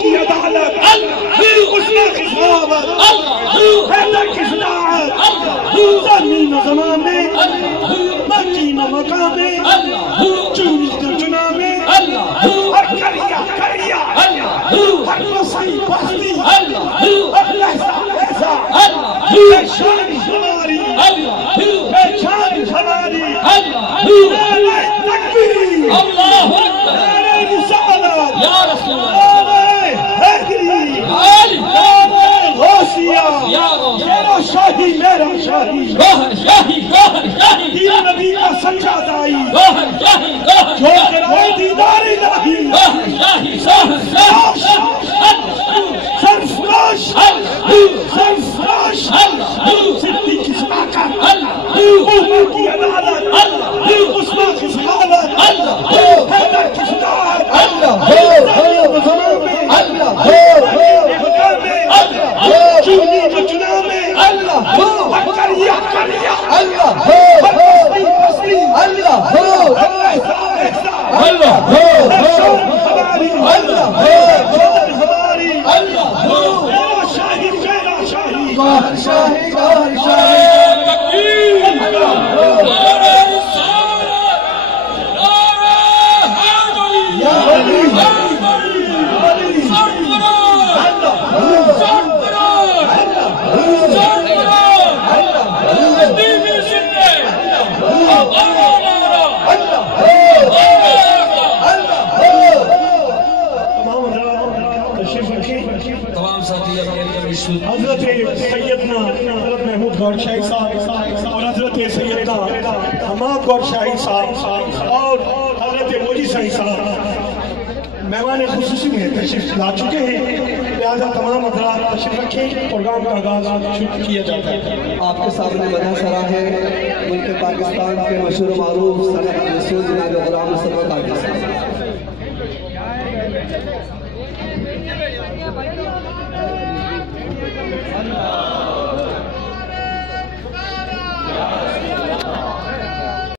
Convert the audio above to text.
की अदालत उसने खिलाफत हैदर की सदाकत ज़मीन व ज़मान में मकीन व मकाम में चुनी का चुना में हर करिया करिया हर बस्ती बस्ती हर लहज़ा लहज़ा पहचान हमारी पहचान हमारी नारे तकबीर अल्लाहु अकबर नारे रिसालत या रसूल शाही मेरा शाही दीन नबी का सच्चा दाई जो कराए दीदार इलाही सरफराश सरफराश सिद्दीक़ की सदाकत उमर की अदालत उस्मान की सहाबत हैदर की सदाकत चुनी को चुना में करिया करिया हजरत सैयदना हजरत महमूद गौर शाही साहब और हजरत सैयदना हमाद गौर शाही साहब और हजरत मोजी शाही साहब मेहमान खुसूसी में तशरीफ ला चुके हैं, लिहाजा तमाम हजरात तशरीफ रखें। प्रोग्राम का आगाज किया जाता है। आपके सामने बना सरा है मुल्क पाकिस्तान के मशहूर मारूफ सनत रसूल जनाब गुलाम मुस्तफा कादरी साहब।